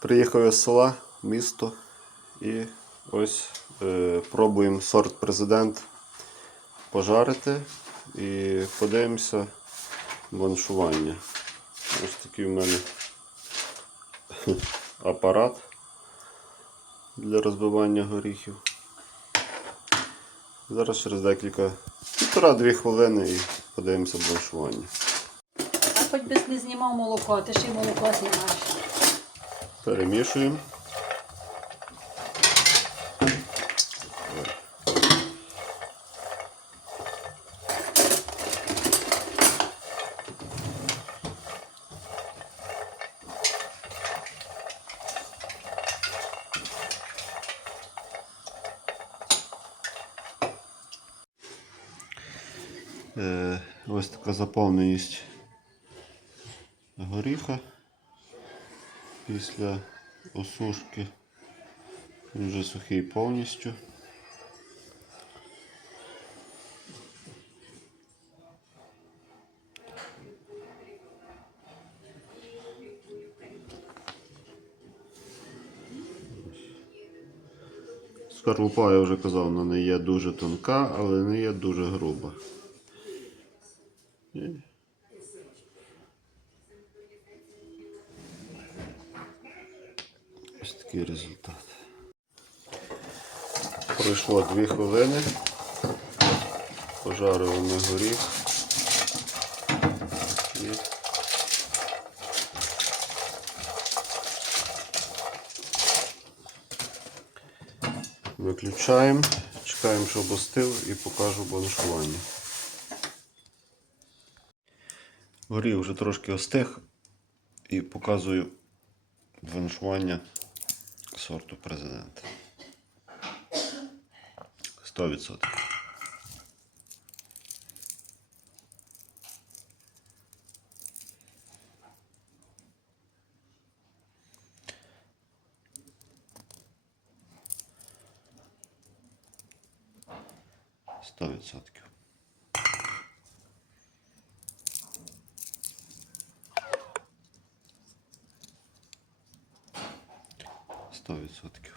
Приїхав я з села, місто і ось е, пробуємо сорт президент пожарити і подивимося бланшування. Ось такий в мене апарат для розбивання горіхів. Зараз через декілька півтора-дві хвилини і подивимося бланшування. А хоч би не знімав молоко, ти ще й молоко знімаєш. Перемішуємо. Е, Ось така заповненість горіха після осушки. Він вже сухий повністю. Скорлупа, я вже казав, вона не є дуже тонка, але не є дуже груба. Ось такий результат. Пройшло 2 хвилини. Пожарили ми горіх. І Виключаємо, чекаємо, щоб остив і покажу бланшування. Горіх вже трошки остиг і показую бланшування сорту президент. 100%. Сто відсотків. Сто відсотків.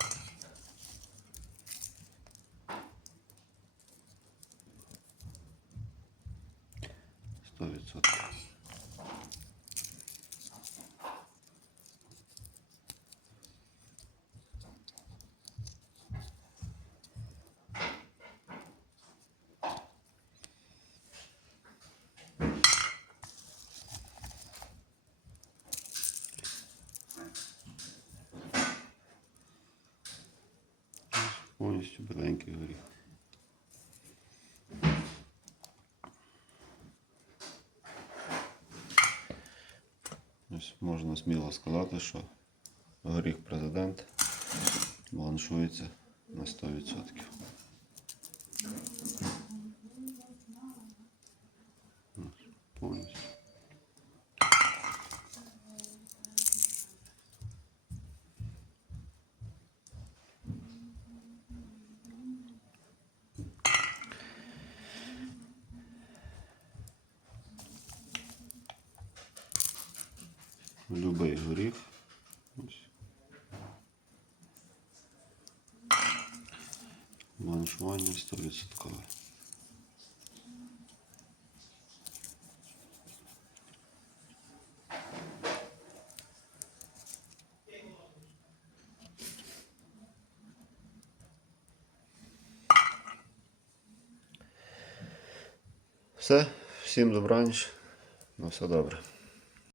Сто відсотків. Повністю біленький горіх. Ось можна сміло сказати, що горіх президент бланшується на 100%. Повністю. Любий горіх. Ось. Бланшування 100%. Все, всім добраніч. На все добре.